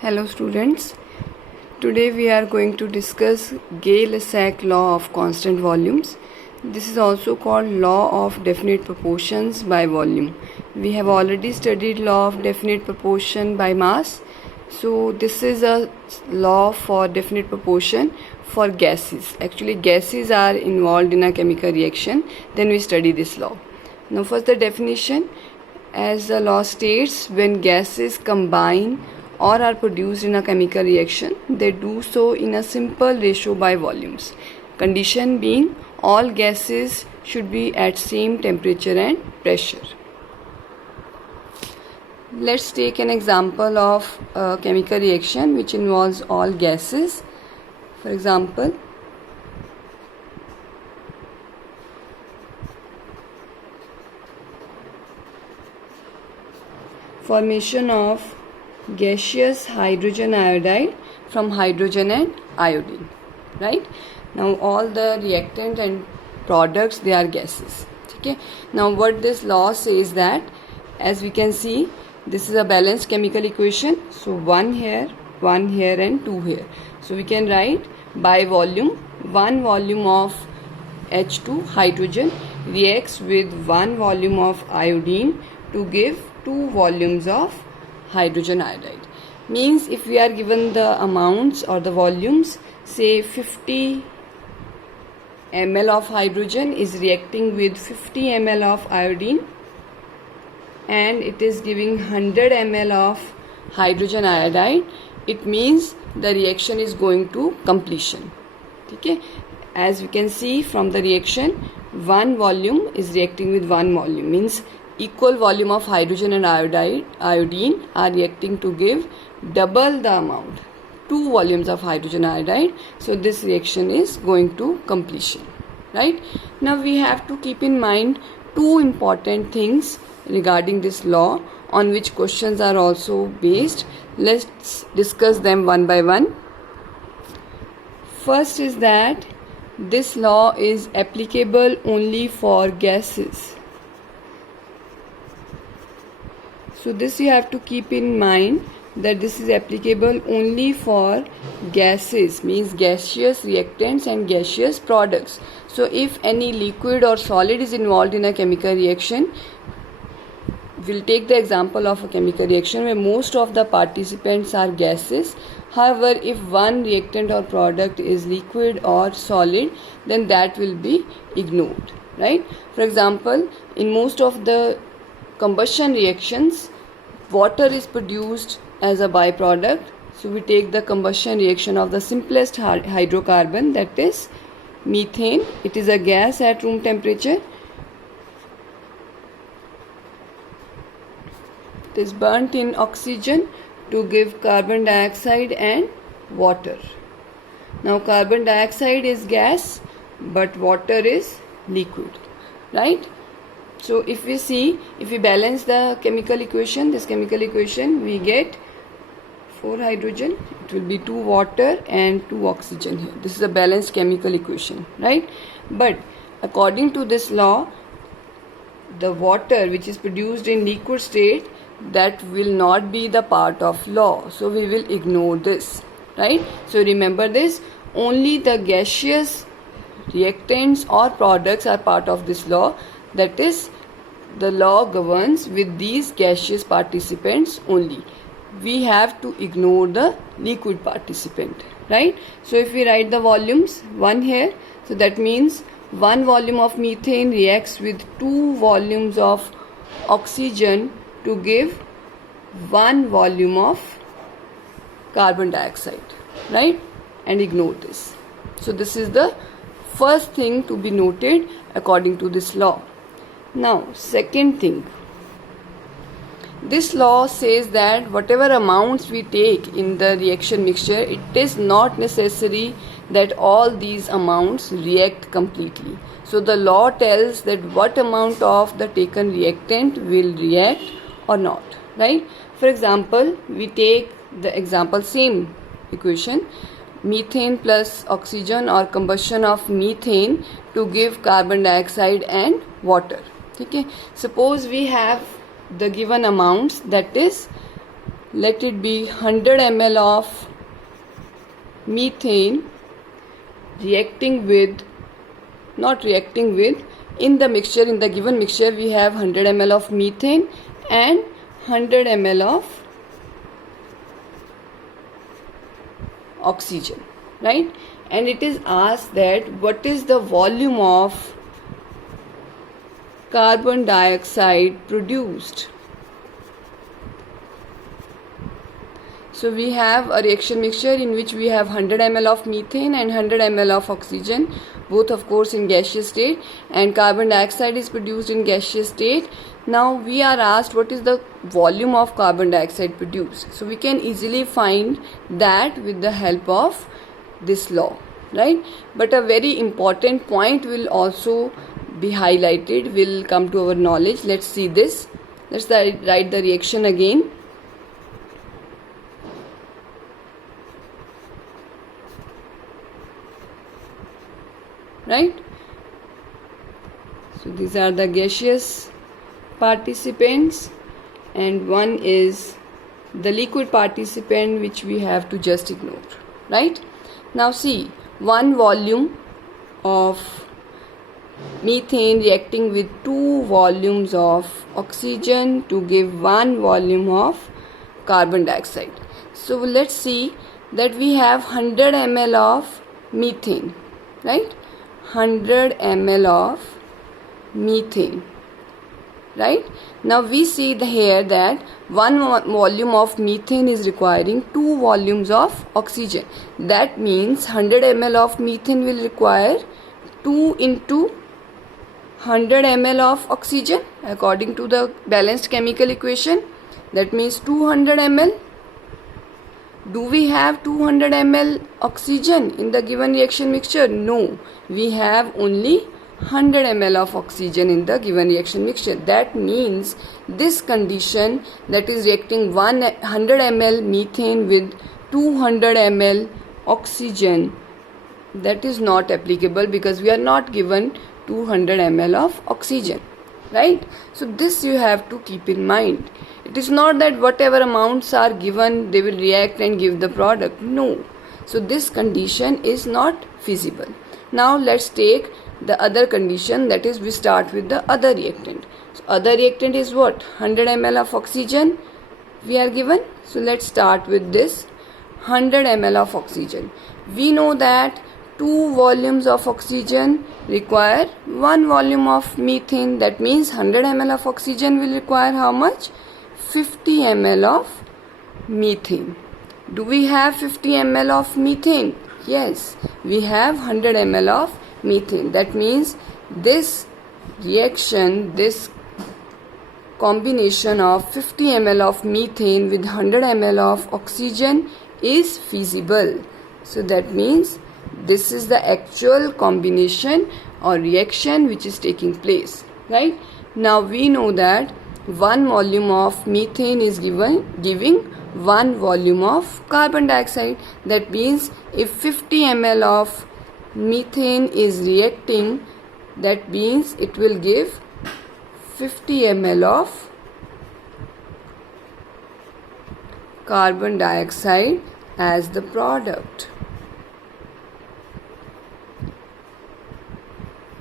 Hello students, today we are going to discuss Gay-Lussac law of constant volumes. This is also called law of definite proportions by volume. We have already studied law of definite proportion by mass. So this is a law for definite proportion for gases. Actually gases are involved in a chemical reaction, then we study this law. Now first the definition. As the law states, when gases combine or are produced in a chemical reaction, they do so in a simple ratio by volumes. Condition being all gases should be at same temperature and pressure. Let's take an example of a chemical reaction which involves all gases. For example, formation of gaseous hydrogen iodide from hydrogen and iodine, right? Now all the reactant and products, they are gases. Okay, now what this law says that, as we can see, this is a balanced chemical equation. So one here and two here. So we can write by volume, one volume of H2 hydrogen reacts with one volume of iodine to give 2 volumes of hydrogen iodide. Means if we are given the amounts or the volumes, say 50 ml of hydrogen is reacting with 50 ml of iodine and it is giving 100 ml of hydrogen iodide, it means the reaction is going to completion. Okay, as we can see from the reaction, one volume is reacting with one volume, means equal volume of hydrogen and iodine are reacting to give double the amount, 2 volumes of hydrogen iodide. So this reaction is going to completion, right? Now we have to keep in mind two important things regarding this law on which questions are also based. Let's discuss them one by one. First is that this law is applicable only for gases. So this you have to keep in mind, that this is applicable only for gases, means gaseous reactants and gaseous products. So if any liquid or solid is involved in a chemical reaction, we'll take the example of a chemical reaction where most of the participants are gases. However, if one reactant or product is liquid or solid, then that will be ignored, right? For example, in most of the combustion reactions, water is produced as a byproduct. So we take the combustion reaction of the simplest hydrocarbon, that is methane. It is a gas at room temperature. It is burnt in oxygen to give carbon dioxide and water. Now carbon dioxide is gas but water is liquid, right? So if we balance the chemical equation, this chemical equation, we get 4 hydrogen, it will be 2 water and 2 oxygen here. This is a balanced chemical equation, right? But according to this law, the water which is produced in liquid state, that will not be the part of law. So we will ignore this, right? So remember this, only the gaseous reactants or products are part of this law. That is, the law governs with these gaseous participants only. We have to ignore the liquid participant, right? So if we write the volumes, one here, so that means one volume of methane reacts with 2 volumes of oxygen to give 1 volume of carbon dioxide, right? And ignore this. So this is the first thing to be noted according to this law. Now second thing, this law says that whatever amounts we take in the reaction mixture, it is not necessary that all these amounts react completely. So the law tells that what amount of the taken reactant will react or not, right? For example, we take the example same equation, methane plus oxygen or combustion of methane to give carbon dioxide and water. Okay, suppose we have the given amounts, that is let it be 100 ml of methane reacting with, not reacting with, in the mixture, in the given mixture we have 100 ml of methane and 100 ml of oxygen, right? And it is asked that what is the volume of carbon dioxide produced. So we have a reaction mixture in which we have 100 ml of methane and 100 ml of oxygen, both of course in gaseous state, and carbon dioxide is produced in gaseous state. Now we are asked what is the volume of carbon dioxide produced. So we can easily find that with the help of this law, right? But a very important point will also be highlighted, will come to our knowledge. Let's see this. Let's write the reaction again. Right? So these are the gaseous participants and one is the liquid participant, which we have to just ignore, right? Now see, one volume of methane reacting with 2 volumes of oxygen to give 1 volume of carbon dioxide. So let's see that we have 100 ml of methane, right? 100 ml of methane, right? Now we see here that 1 volume of methane is requiring 2 volumes of oxygen. That means 100 ml of methane will require 2 into 100 ml of oxygen according to the balanced chemical equation. That means 200 ml. Do we have 200 ml oxygen in the given reaction mixture? No, we have only 100 ml of oxygen in the given reaction mixture. That means this condition, that is reacting 100 ml methane with 200 ml oxygen, that is not applicable because we are not given 200 ml of oxygen, right? So this you have to keep in mind. It is not that whatever amounts are given they will react and give the product. No. So this condition is not feasible. Now let's take the other condition, that is we start with the other reactant. So other reactant is what? 100 ml of oxygen we are given. So let's start with this 100 ml of oxygen. We know that 2 volumes of oxygen require 1 volume of methane. That means 100 ml of oxygen will require how much? 50 ml of methane. Do we have 50 ml of methane? Yes, we have 100 ml of methane. That means this reaction, this combination of 50 ml of methane with 100 ml of oxygen is feasible. So that means this is the actual combination or reaction which is taking place, right? Now we know that 1 volume of methane is giving 1 volume of carbon dioxide. That means if 50 ml of methane is reacting, that means it will give 50 ml of carbon dioxide as the product,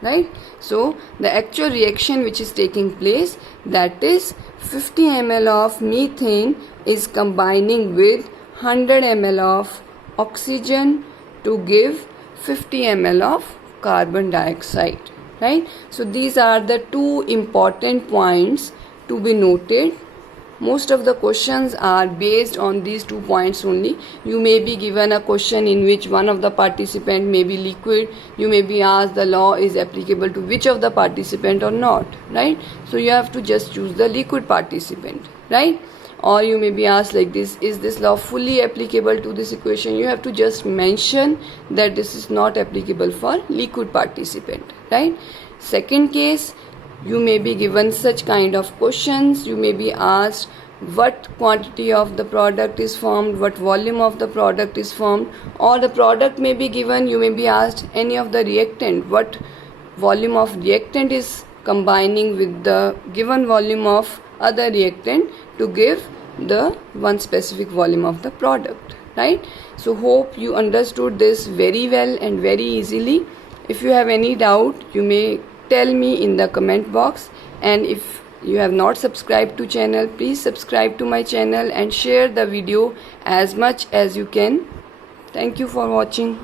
right? So the actual reaction which is taking place, that is 50 ml of methane is combining with 100 ml of oxygen to give 50 ml of carbon dioxide, right? So these are the 2 important points to be noted. Most of the questions are based on these 2 points only. You may be given a question in which one of the participant may be liquid. You may be asked the law is applicable to which of the participant or not, right? So you have to just choose the liquid participant, right? Or you may be asked like this, is this law fully applicable to this equation? You have to just mention that this is not applicable for liquid participant, right? Second case, you may be given such kind of questions. You may be asked what quantity of the product is formed, what volume of the product is formed, or the product may be given. You may be asked any of the reactant, what volume of reactant is combining with the given volume of other reactant to give the one specific volume of the product, right? So hope you understood this very well and very easily. If you have any doubt, you may tell me in the comment box, and if you have not subscribed to channel, please subscribe to my channel and share the video as much as you can. Thank you for watching.